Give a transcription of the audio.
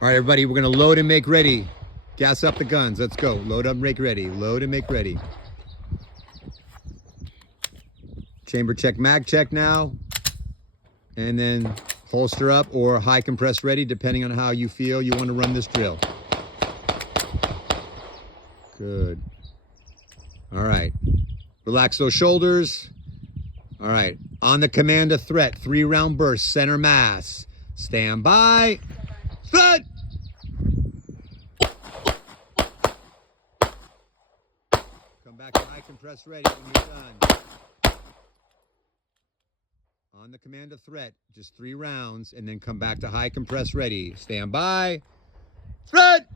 All right, everybody, we're going to load and make ready. Gas up the guns. Let's go. Load up, make ready. Load and make ready. Chamber check, mag check now. And then holster up or high compress ready, depending on how you feel you want to run this drill. Good. All right. Relax those shoulders. All right. On the command of threat, 3-round burst, center mass. Stand by. Threat! Come back to high compress ready when you're done. On the command of threat, just 3 rounds, and then come back to high compress ready. Stand by. Threat!